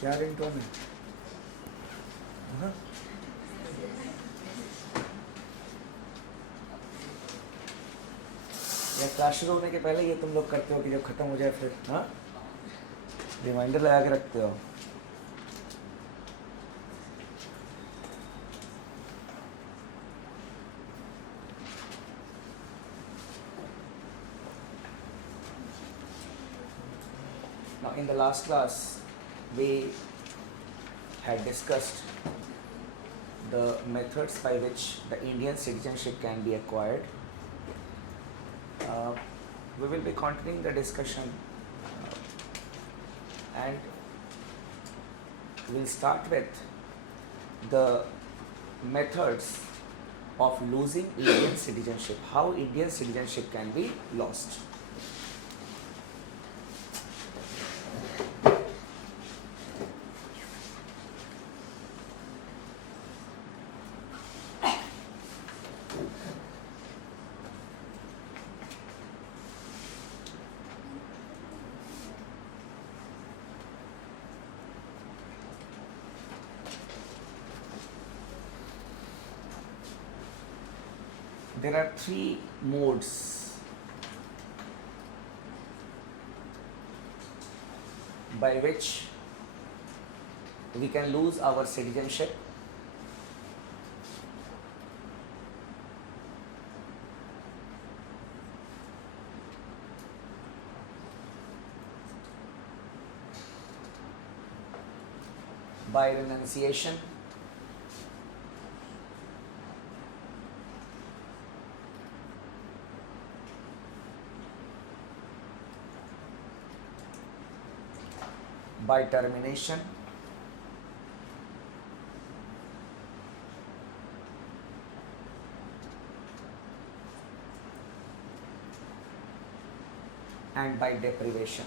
क्या रिंगटोन है? हाँ? या क्लास शुरू होने के पहले ये तुम लोग करते हो कि जब खत्म हो जाए फिर हाँ रिमाइंडर लगा के रखते हो? Now in the last class we had discussed the methods by which the Indian citizenship can be acquired. We will be continuing the discussion and we'll start with the methods of losing Indian citizenship, how Indian citizenship can be lost. There are three modes by which we can lose our citizenship. By renunciation, by termination, and by deprivation.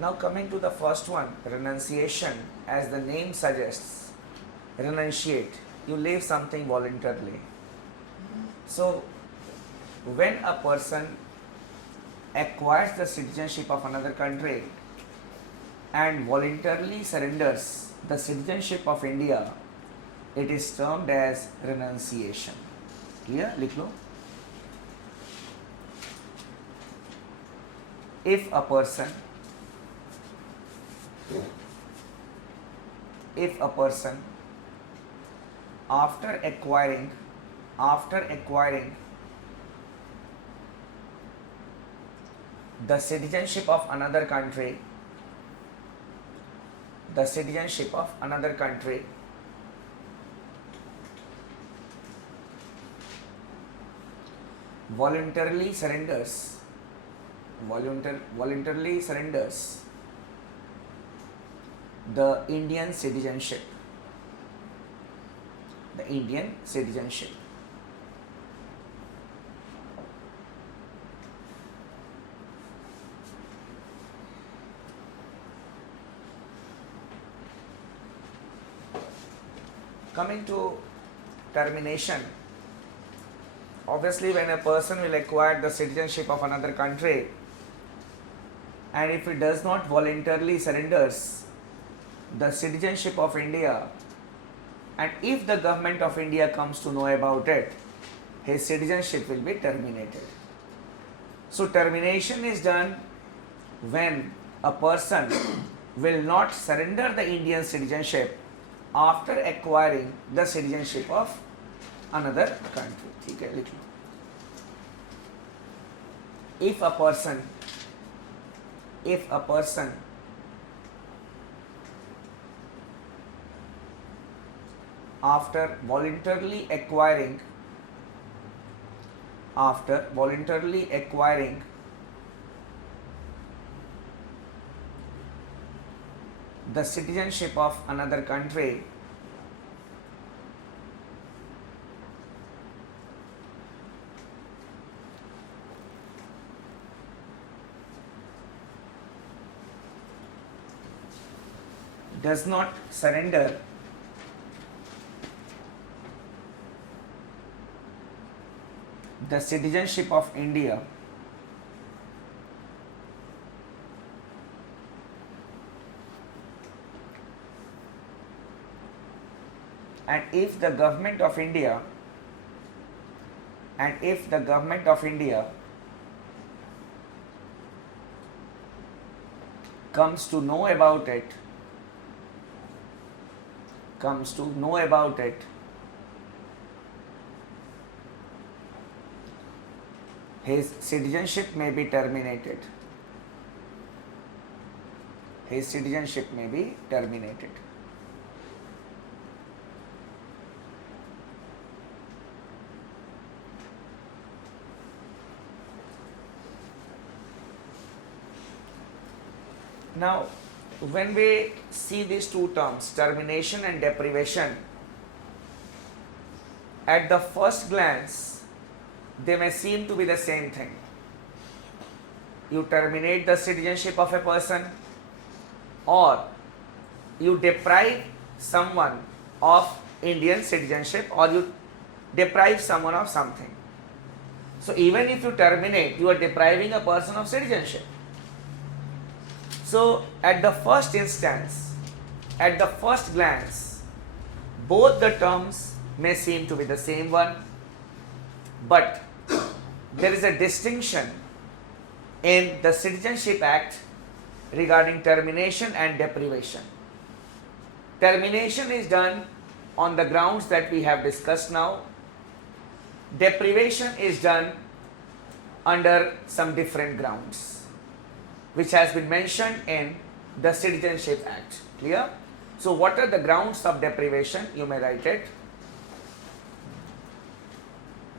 Now coming to the first one, renunciation, as the name suggests, renunciate, you leave something voluntarily. So when a person acquires the citizenship of another country and voluntarily surrenders the citizenship of India, it is termed as renunciation. Clear? लिख लो. If a person after acquiring the citizenship of another country voluntarily surrenders the Indian citizenship. Coming to termination, obviously when a person will acquire the citizenship of another country and if he does not voluntarily surrenders the citizenship of India, and if the government of India comes to know about it, his citizenship will be terminated. So termination is done when a person will not surrender the Indian citizenship after acquiring the citizenship of another country. ठीक है, लिख लो. If a person after voluntarily acquiring the citizenship of another country does not surrender the citizenship of India and if the government of India comes to know about it, his citizenship may be terminated. Now, when we see these two terms, termination and deprivation, at the first glance, they may seem to be the same thing. You terminate the citizenship of a person, or you deprive someone of Indian citizenship, or you deprive someone of something. So even if you terminate, you are depriving a person of citizenship. So at the first instance, at the first glance, both the terms may seem to be the same one, but there is a distinction in the Citizenship Act regarding termination and deprivation. Termination is done on the grounds that we have discussed now. Deprivation is done under some different grounds, which has been mentioned in the Citizenship Act. Clear? So what are the grounds of deprivation? You may write it.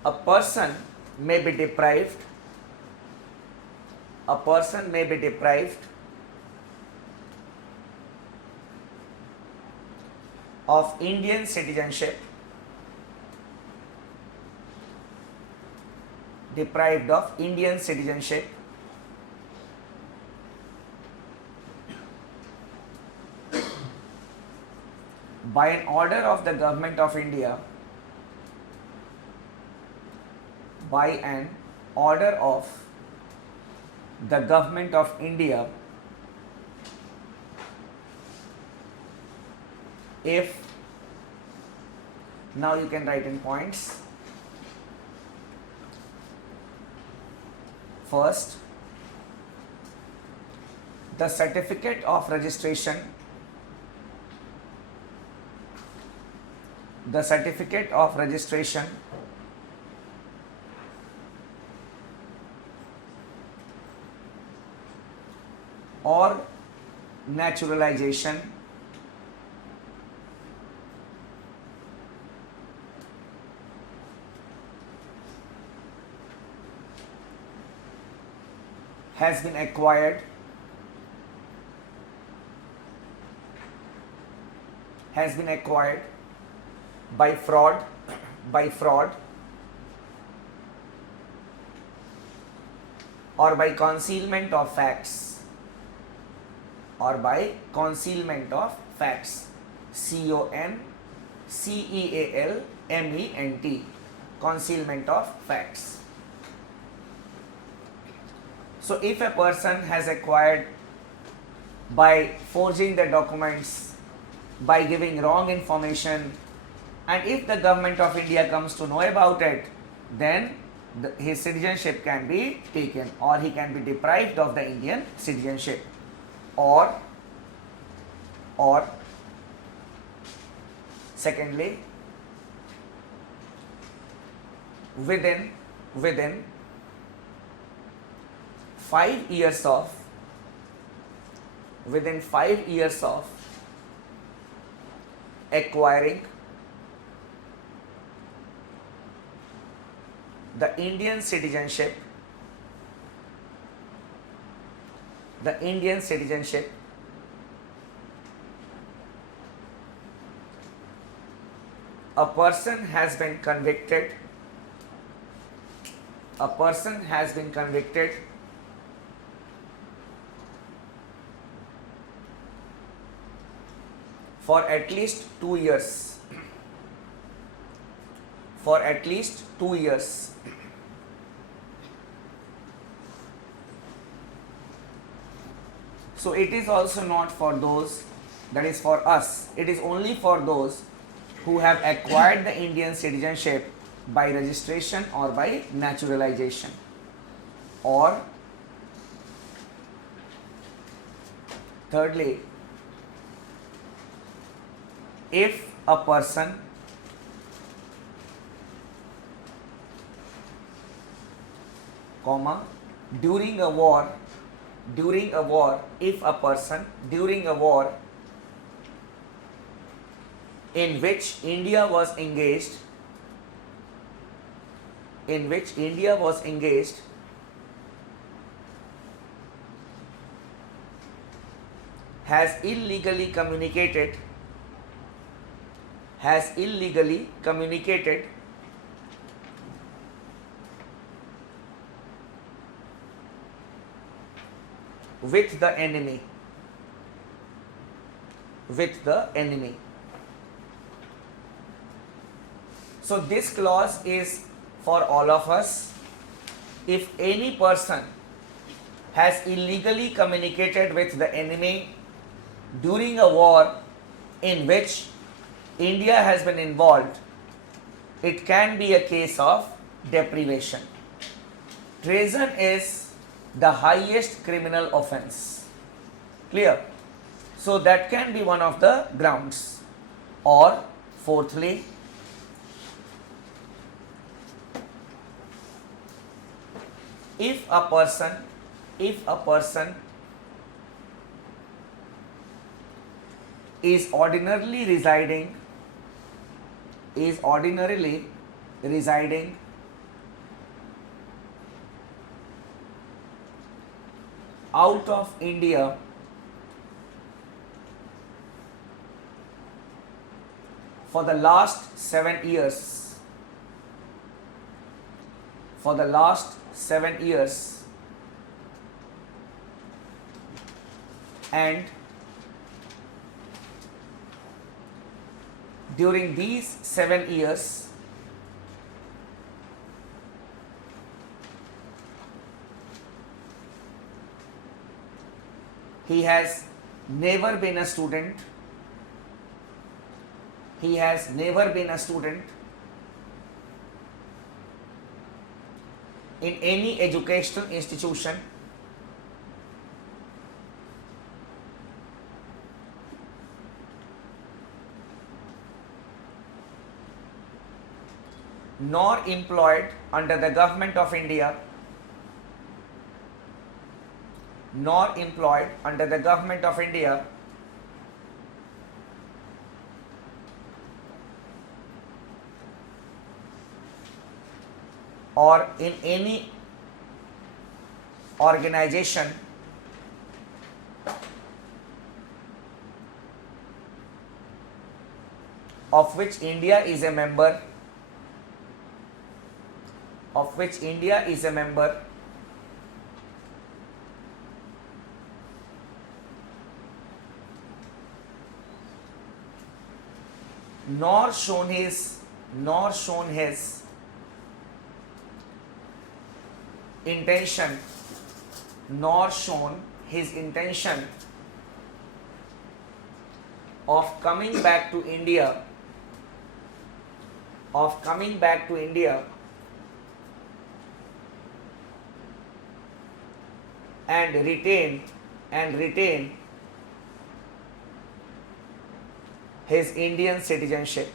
A person may be deprived of Indian citizenship, by an order of the government of India, if, now you can write in points. First, the certificate of registration or naturalization has been acquired by fraud or by concealment of facts, CONCEALMENT, concealment of facts. So if a person has acquired by forging the documents, by giving wrong information, and if the government of India comes to know about it, then his citizenship can be taken, or he can be deprived of the Indian citizenship, or secondly, within 5 years of acquiring the Indian citizenship, a person has been convicted for at least 2 years, So it is also not for those, that is for us, it is only for those who have acquired the Indian citizenship by registration or by naturalization. Or thirdly, if a person comma during a war, if a person during a war in which India was engaged, has illegally communicated with the enemy. So this clause is for all of us. If any person has illegally communicated with the enemy during a war in which India has been involved, it can be a case of deprivation. Treason is the highest criminal offense. Clear? So that can be one of the grounds. Or fourthly, if a person is ordinarily residing out of India for the last 7 years, and during these 7 years he has never been a student in any educational institution, nor employed under the government of India, or in any organization of which India is a member, nor shown his intention of coming back to India and retain his Indian citizenship.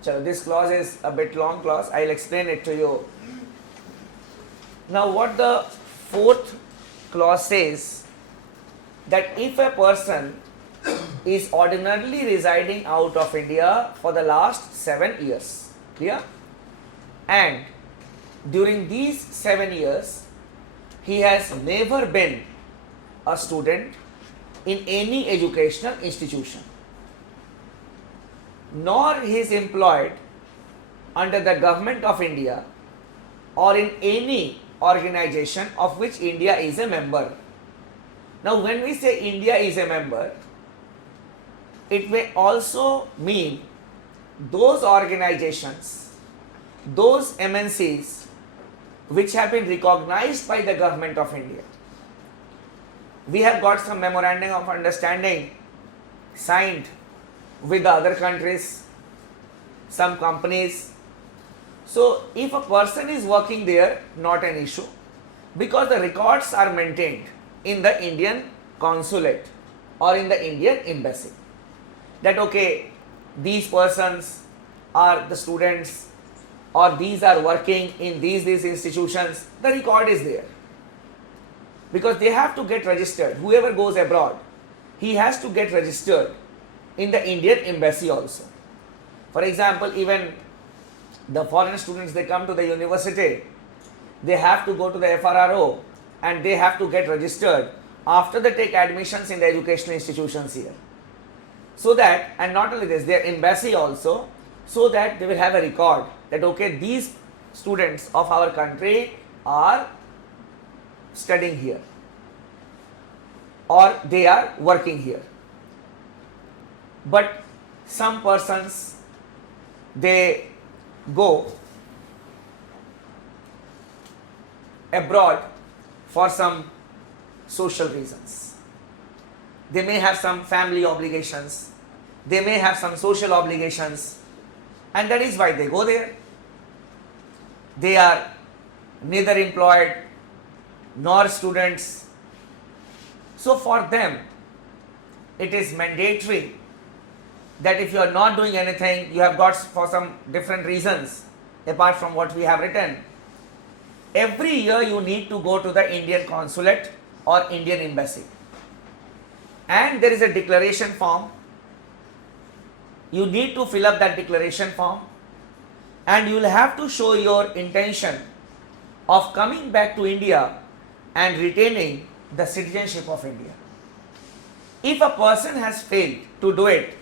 So this clause is a bit long clause. I'll explain it to you. Now what the fourth clause says, that if a person is ordinarily residing out of India for the last 7 years, clear? And during these 7 years, he has never been a student in any educational institution, nor he is employed under the government of India or in any organization of which India is a member. Now when we say India is a member, it may also mean those organizations, those MNCs which have been recognized by the government of India. We have got some memorandum of understanding signed with the other countries, some companies. So if a person is working there, not an issue, because the records are maintained in the Indian consulate or in the Indian embassy, that okay, these persons are the students or these are working in these institutions, the record is there. Because they have to get registered. Whoever goes abroad, he has to get registered in the Indian embassy also. For example, even the foreign students, they come to the university, they have to go to the FRRO and they have to get registered after they take admissions in the educational institutions here. So that, and not only this, their embassy also, so that they will have a record that okay, these students of our country are studying here or they are working here. But some persons, they go abroad for some social reasons. They may have some family obligations, they may have some social obligations, and that is why they go there. They are neither employed nor students. So for them, it is mandatory that if you are not doing anything, you have got for some different reasons apart from what we have written, every year you need to go to the Indian consulate or Indian embassy, and there is a declaration form. You need to fill up that declaration form and you will have to show your intention of coming back to India and retaining the citizenship of India. If a person has failed to do it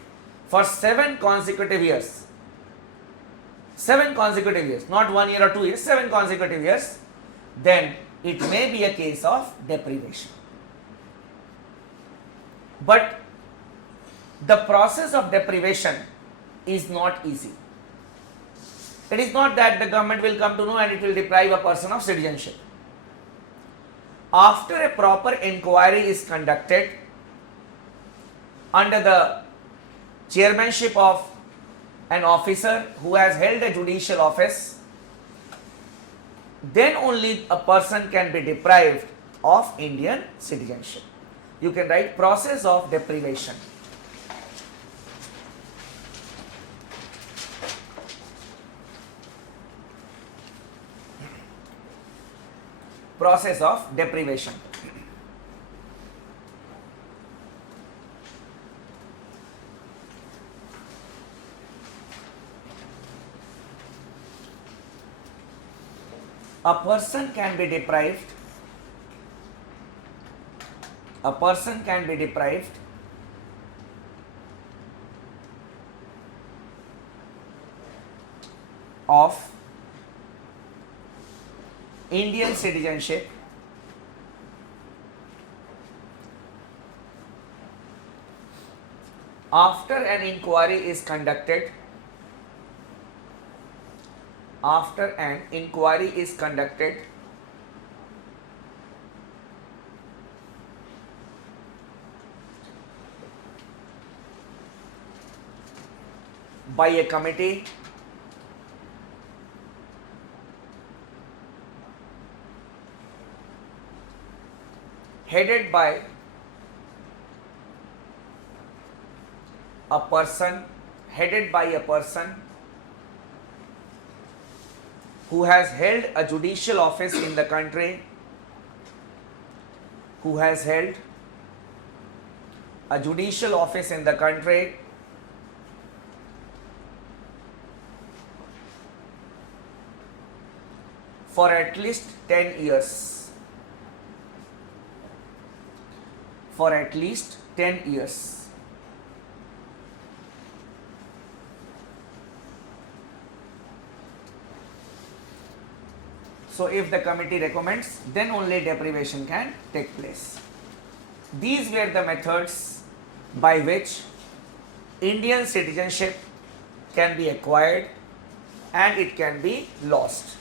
for 7 consecutive years, 7 consecutive years, not 1 year or 2 years, 7 consecutive years, then it may be a case of deprivation. But the process of deprivation is not easy. It is not that the government will come to know and it will deprive a person of citizenship. After a proper inquiry is conducted under the chairmanship of an officer who has held a judicial office, then only a person can be deprived of Indian citizenship. You can write process of deprivation. Process of deprivation. A person can be deprived of Indian citizenship after an inquiry is conducted by a committee headed by a person who has held a judicial office in the country, for at least 10 years. So if the committee recommends, then only deprivation can take place. These were the methods by which Indian citizenship can be acquired and it can be lost.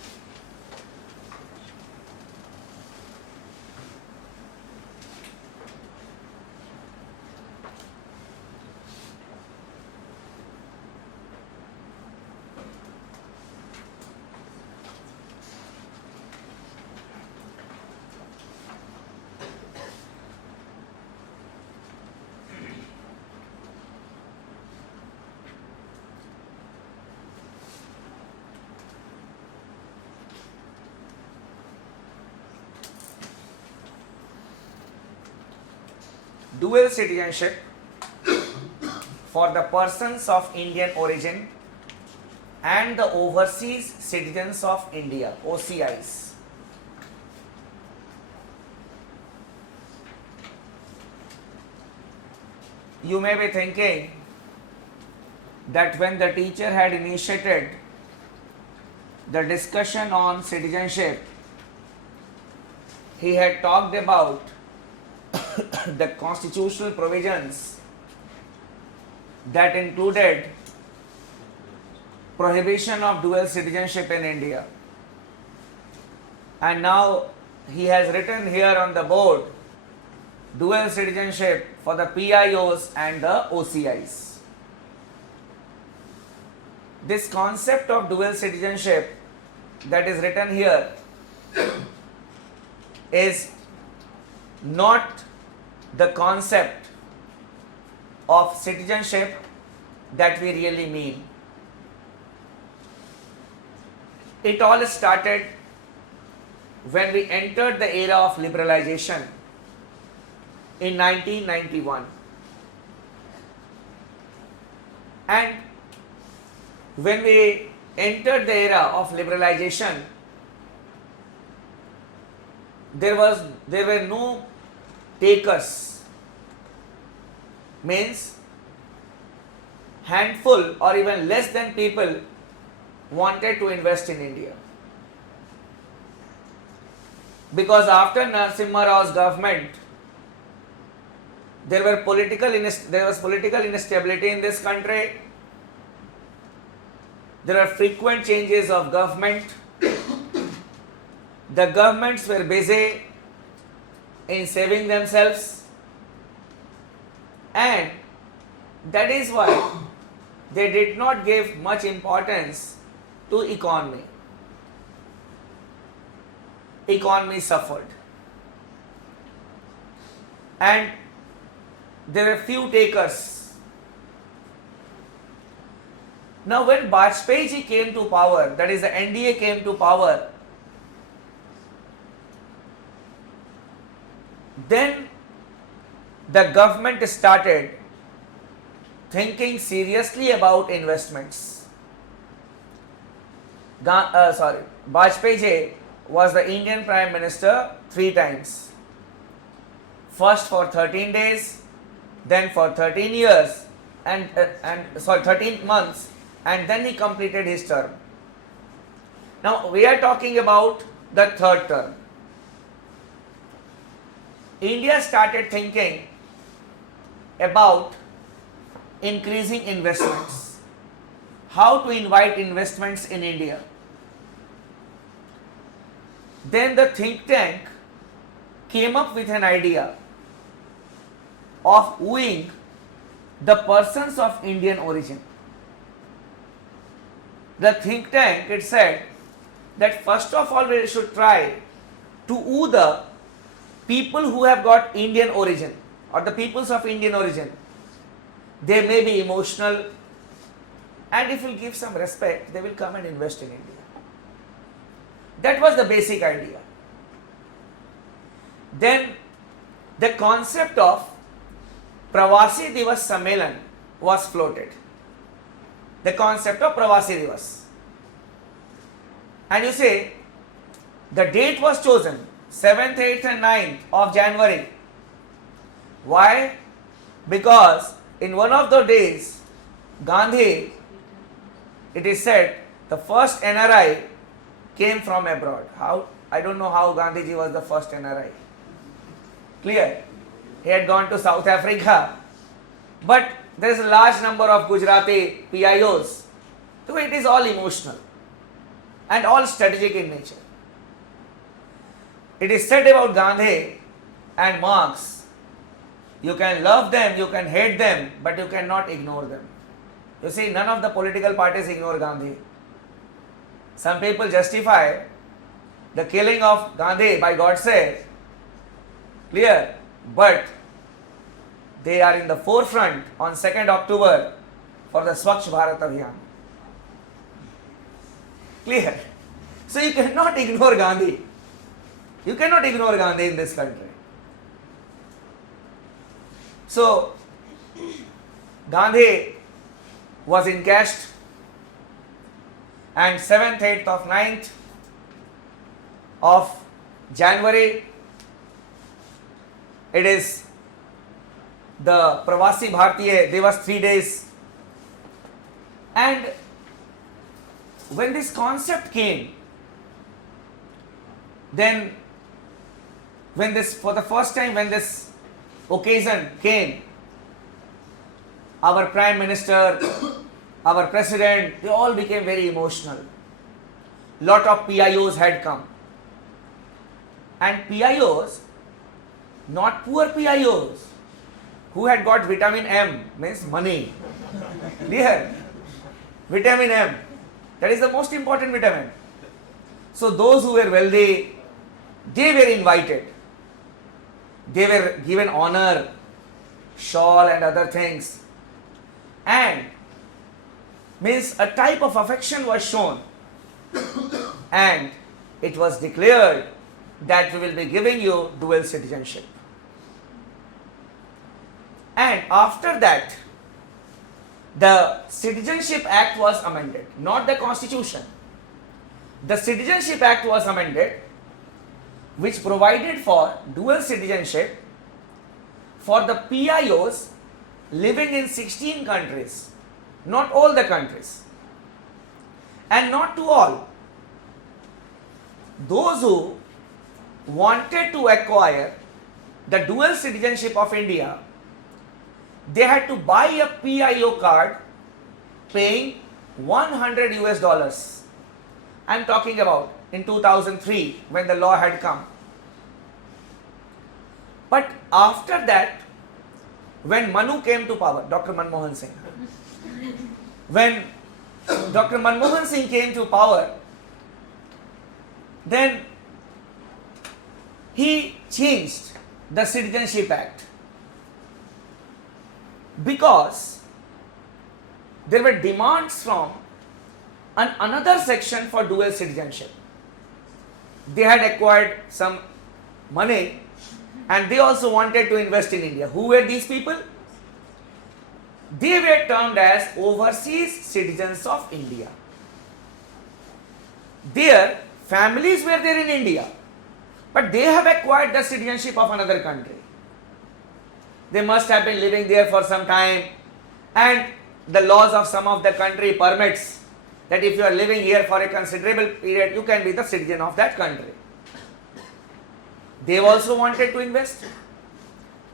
Dual citizenship for the persons of Indian origin and the overseas citizens of India, OCIs. You may be thinking that when the teacher had initiated the discussion on citizenship, he had talked about the constitutional provisions that included prohibition of dual citizenship in India. And now he has written here on the board dual citizenship for the PIOs and the OCIs. This concept of dual citizenship that is written here is not the concept of citizenship that we really mean. It all started when we entered the era of liberalization in 1991. And when we entered the era of liberalization, there were no takers, means handful or even less than people wanted to invest in India. Because after Narasimha Rao's government, there was political instability in this country. There are frequent changes of government. The governments were busy in saving themselves, and that is why they did not give much importance to economy. Economy suffered, and there were few takers. Now when Vajpayee ji came to power, that is the NDA came to power, then the government started thinking seriously about investments. Vajpayee ji was the Indian Prime Minister 3 times. First for 13 days, then for 13 years, 13 months, and then he completed his term. Now we are talking about the 3rd term. India started thinking about increasing investments, how to invite investments in India. Then the think tank came up with an idea of wooing the persons of Indian origin. The think tank, it said that first of all we should try to woo the people who have got Indian origin or the peoples of Indian origin. They may be emotional, and if we give some respect, they will come and invest in India. That was the basic idea. Then the concept of Pravasi Divas Sammelan was floated. The concept of Pravasi Divas. And you say, the date was chosen 7th, 8th and 9th of January. Why? Because in one of the days, Gandhi, it is said, the first NRI came from abroad. How? I don't know how Gandhiji was the first NRI. Clear? He had gone to South Africa. But there is a large number of Gujarati PIOs So it is all emotional and all strategic in nature. It is said about Gandhi and Marx, you can love them, you can hate them, but you cannot ignore them. You see, none of the political parties ignore Gandhi. Some people justify the killing of Gandhi by Godse, clear, but they are in the forefront on 2nd October for the Swachh Bharat Abhiyan. Clear? So you cannot ignore Gandhi. You cannot ignore Gandhi in this country. So, Gandhi was encashed, and 7th, 8th of 9th of January, it is the Pravasi Bharatiya Divas, 3 days. And when this concept came, then when this, for the first time when this occasion came, our Prime Minister, our President, they all became very emotional. Lot of PIOs had come. And PIOs, not poor PIOs, who had got vitamin M, means money. Clear? Vitamin M. That is the most important vitamin. So those who were wealthy, they were invited. They were given honor, shawl and other things. And means a type of affection was shown. And it was declared that we will be giving you dual citizenship. And after that, the Citizenship Act was amended, not the Constitution. The Citizenship Act was amended, which provided for dual citizenship for the PIOs living in 16 countries, not all the countries, and not to all. Those who wanted to acquire the dual citizenship of India, they had to buy a PIO card paying $100. I am talking about in 2003 when the law had come. But after that, when Manu came to power, Dr. Manmohan Singh, when Dr. Manmohan Singh came to power, then he changed the Citizenship Act because there were demands from another section for dual citizenship. They had acquired some money and they also wanted to invest in India. Who were these people? They were termed as overseas citizens of India. Their families were there in India, but they have acquired the citizenship of another country. They must have been living there for some time, and the laws of some of the country permits that if you are living here for a considerable period, you can be the citizen of that country. They also wanted to invest,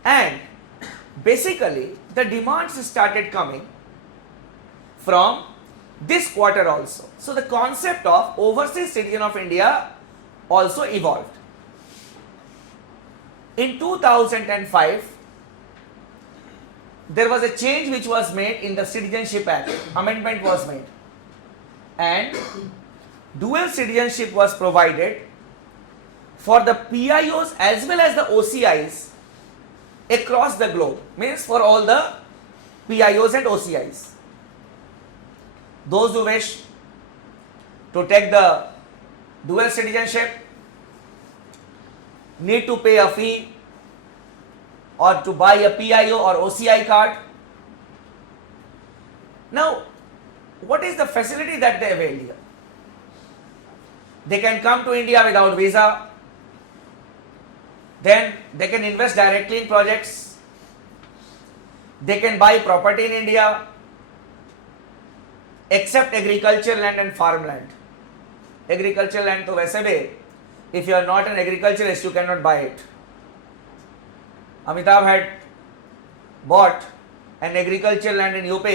and basically the demands started coming from this quarter also. So the concept of overseas citizen of India also evolved. In 2005, there was a change which was made in the Citizenship Act. Amendment was made, and dual citizenship was provided for the PIOs as well as the OCIs across the globe, means for all the PIOs and OCIs. Those who wish to take the dual citizenship need to pay a fee or to buy a PIO or OCI card. Now, what is the facility that they avail here? They can come to India without visa, then they can invest directly in projects, they can buy property in India, except agricultural land and farmland. Agricultural land to वैसे भी, if you are not an agriculturist, you cannot buy it. Amitabh had bought an agricultural land in UP